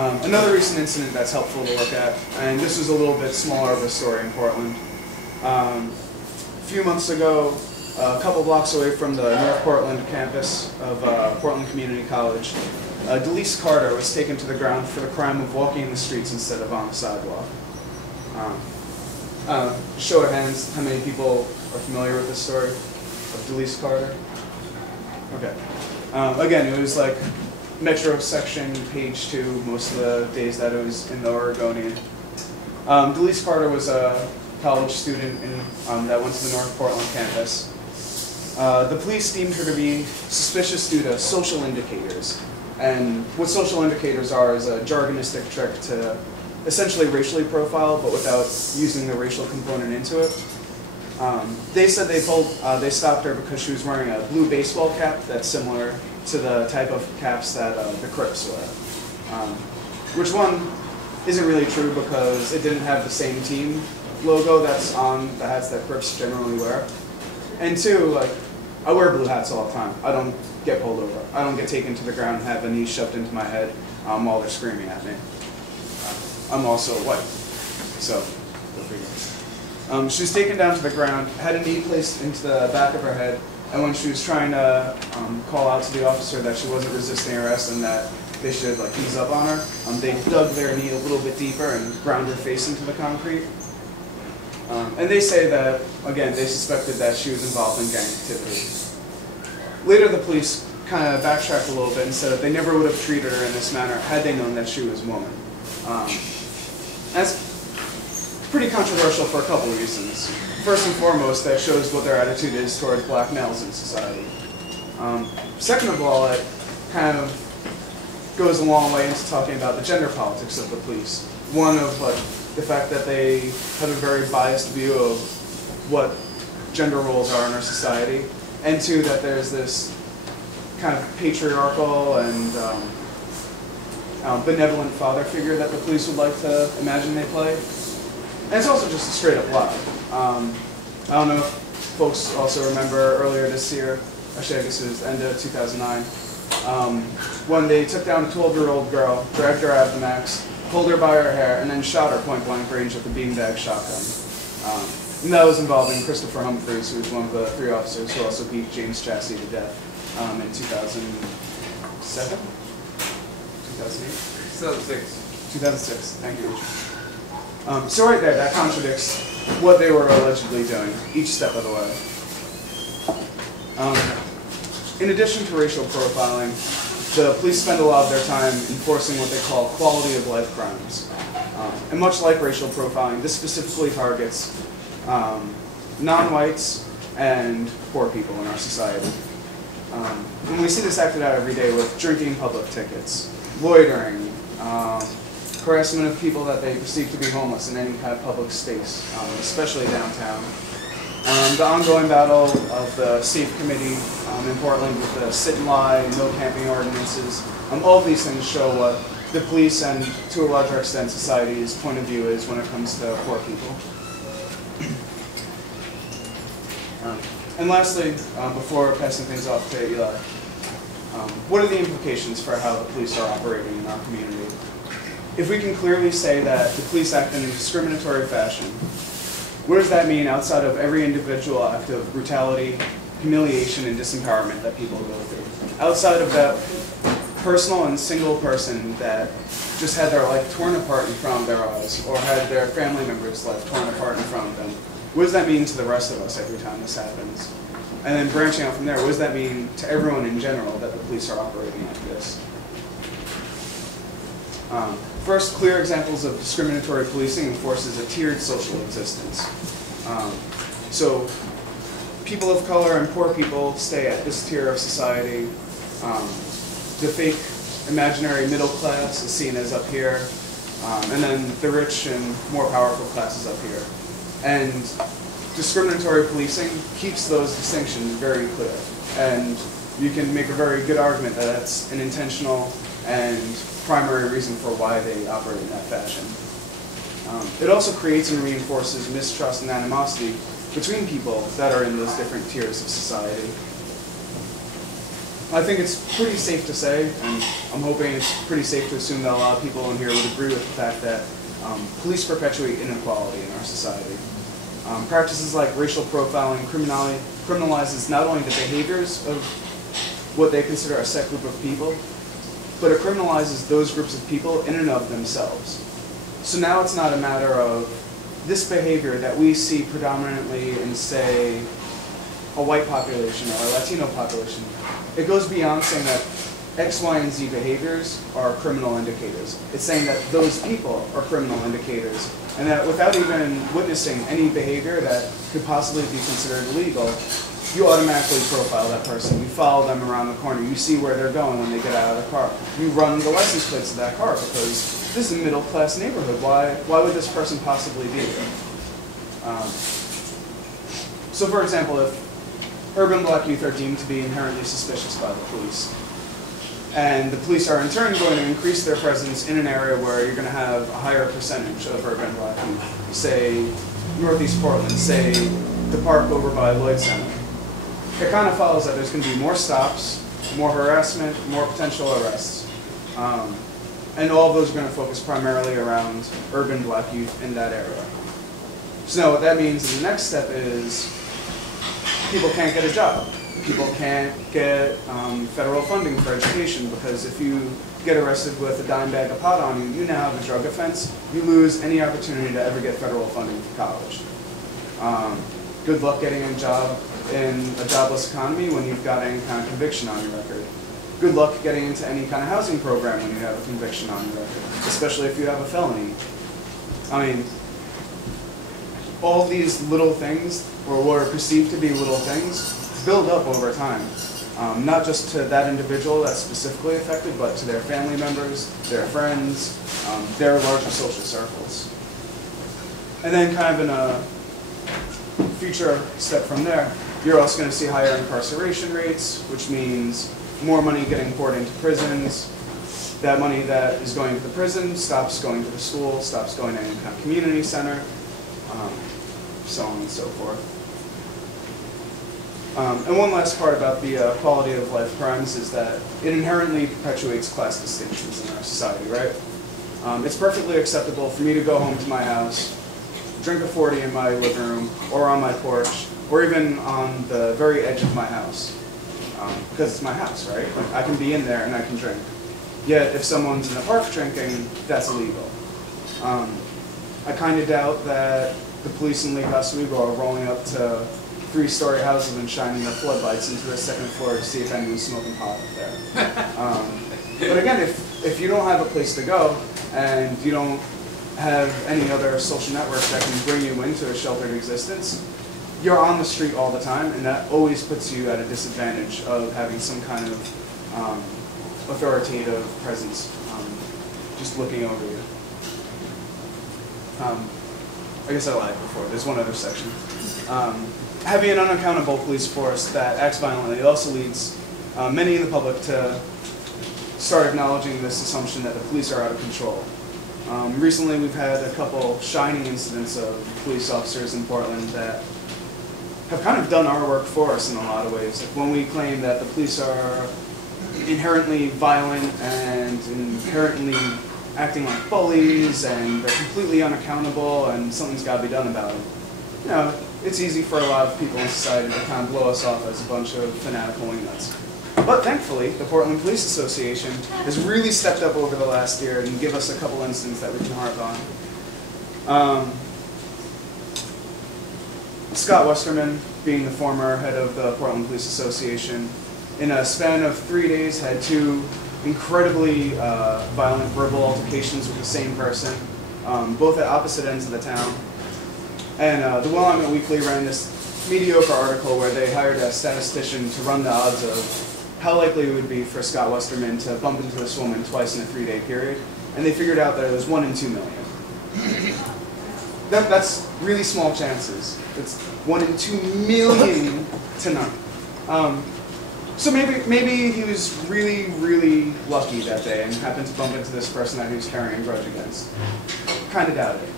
Another recent incident that's helpful to look at, and this was a little bit smaller of a story in Portland. A few months ago, a couple blocks away from the North Portland campus of Portland Community College, Delise Carter was taken to the ground for the crime of walking in the streets instead of on the sidewalk. Show of hands, how many people are familiar with this story of Delise Carter? Okay. Again, it was like Metro section, page 2, most of the days that it was in the Oregonian. Delise Carter was a college student that went to the North Portland campus. The police deemed her to be suspicious due to social indicators. And what social indicators are is a jargonistic trick to essentially racially profile, but without using the racial component into it. They said they stopped her because she was wearing a blue baseball cap that's similar to the type of caps that the Crips wear. Which one isn't really true because it didn't have the same team logo that's on the hats that Crips generally wear. And two, like, I wear blue hats all the time. I don't get pulled over. I don't get taken to the ground and have a knee shoved into my head while they're screaming at me. I'm also white, so go figure. She was taken down to the ground, had a knee placed into the back of her head, and when she was trying to call out to the officer that she wasn't resisting arrest and that they should like ease up on her, they dug their knee a little bit deeper and ground her face into the concrete. And they say that, again, they suspected that she was involved in gang activity. Later, the police kind of backtracked a little bit and said that they never would have treated her in this manner had they known that she was a woman. That's pretty controversial for a couple of reasons. First and foremost, that shows what their attitude is toward black males in society. Second of all, it kind of goes a long way into talking about the gender politics of the police. One of like the fact that they have a very biased view of what gender roles are in our society, and two, that there's this kind of patriarchal and benevolent father figure that the police would like to imagine they play. And it's also just a straight up lie. I don't know if folks also remember earlier this year, actually I guess it was end of 2009, when they took down a 12-year-old girl, dragged her out of the max, pulled her by her hair, and then shot her point blank range with a beanbag shotgun. And that was involving Christopher Humphreys, who was one of the 3 officers who also beat James Chassie to death in 2007? 2008? 2006. 2006, thank you, Richard. So right there, that contradicts what they were allegedly doing, each step of the way. In addition to racial profiling, the police spend a lot of their time enforcing what they call quality of life crimes. And much like racial profiling, this specifically targets non-whites and poor people in our society. And we see this acted out every day with drinking public tickets, loitering, harassment of people that they perceive to be homeless in any kind of public space, especially downtown. The ongoing battle of the Safe Committee in Portland with the sit and lie, no camping ordinances, all of these things show what the police and, to a larger extent, society's point of view is when it comes to poor people. And lastly, before passing things off to Eli, what are the implications for how the police are operating in our community? If we can clearly say that the police act in a discriminatory fashion, what does that mean outside of every individual act of brutality, humiliation, and disempowerment that people go through? Outside of that personal and single person that just had their life torn apart in front of their eyes, or had their family member's life torn apart in front of them, what does that mean to the rest of us every time this happens? And then branching out from there, what does that mean to everyone in general that the police are operating like this? First, clear examples of discriminatory policing enforces a tiered social existence. So people of color and poor people stay at this tier of society. The fake imaginary middle class is seen as up here, and then the rich and more powerful classes up here. And discriminatory policing keeps those distinctions very clear. And you can make a very good argument that that's an intentional and primary reason for why they operate in that fashion. It also creates and reinforces mistrust and animosity between people that are in those different tiers of society. I think it's pretty safe to say, and I'm hoping it's pretty safe to assume that a lot of people in here would agree with the fact that police perpetuate inequality in our society. Practices like racial profiling criminalizes not only the behaviors of what they consider a set group of people, but it criminalizes those groups of people in and of themselves. So now it's not a matter of this behavior that we see predominantly in, say, a white population or a Latino population. It goes beyond saying that X, Y, and Z behaviors are criminal indicators. It's saying that those people are criminal indicators, and that without even witnessing any behavior that could possibly be considered illegal, you automatically profile that person. You follow them around the corner. You see where they're going when they get out of the car. You run the license plates of that car because this is a middle-class neighborhood. Why would this person possibly be there? So for example, if urban black youth are deemed to be inherently suspicious by the police, and the police are in turn going to increase their presence in an area where you're going to have a higher percentage of urban black youth, say Northeast Portland, say the park over by Lloyd Center. It kind of follows that there's going to be more stops, more harassment, more potential arrests. And all of those are going to focus primarily around urban black youth in that area. So now what that means in the next step is people can't get a job. People can't get federal funding for education because if you get arrested with a dime bag of pot on you, you now have a drug offense. You lose any opportunity to ever get federal funding for college. Good luck getting a job in a jobless economy when you've got any kind of conviction on your record. Good luck getting into any kind of housing program when you have a conviction on your record, especially if you have a felony. I mean, all these little things, or what are perceived to be little things, build up over time. Not just to that individual that's specifically affected, but to their family members, their friends, their larger social circles. And then kind of in a future step from there, you're also going to see higher incarceration rates, which means more money getting poured into prisons. That money that is going to the prison stops going to the school, stops going to any kind of community center, so on and so forth. And one last part about the quality of life crimes is that it inherently perpetuates class distinctions in our society, right? It's perfectly acceptable for me to go home to my house, drink a 40 in my living room, or on my porch, or even on the very edge of my house, because it's my house, right? Like, I can be in there and I can drink. Yet, if someone's in the park drinking, that's illegal. I kind of doubt that the police in Lake Oswego are rolling up to 3-story houses and shining their floodlights into the second floor to see if anyone's smoking pot up there. But again, if you don't have a place to go, and you don't have any other social network that can bring you into a sheltered existence, you're on the street all the time, and that always puts you at a disadvantage of having some kind of authoritative presence just looking over you. I guess I lied before. There's one other section. Having an unaccountable police force that acts violently also leads many in the public to start acknowledging this assumption that the police are out of control. Recently, we've had a couple shining incidents of police officers in Portland that have kind of done our work for us in a lot of ways. Like when we claim that the police are inherently violent and inherently acting like bullies and they're completely unaccountable and something's got to be done about it. You know, it's easy for a lot of people in society to kind of blow us off as a bunch of fanatical wingnuts. But thankfully, the Portland Police Association has really stepped up over the last year and give us a couple incidents that we can harp on. Scott Westerman, being the former head of the Portland Police Association, in a span of 3 days had 2 incredibly violent verbal altercations with the same person, both at opposite ends of the town. And the Willamette Weekly ran this mediocre article where they hired a statistician to run the odds of how likely it would be for Scott Westerman to bump into this woman twice in a 3-day period. And they figured out that it was 1 in 2 million. That's really small chances. It's 1 in 2 million to none. So maybe he was really, really lucky that day and happened to bump into this person that he was carrying a grudge against. Kind of doubt it.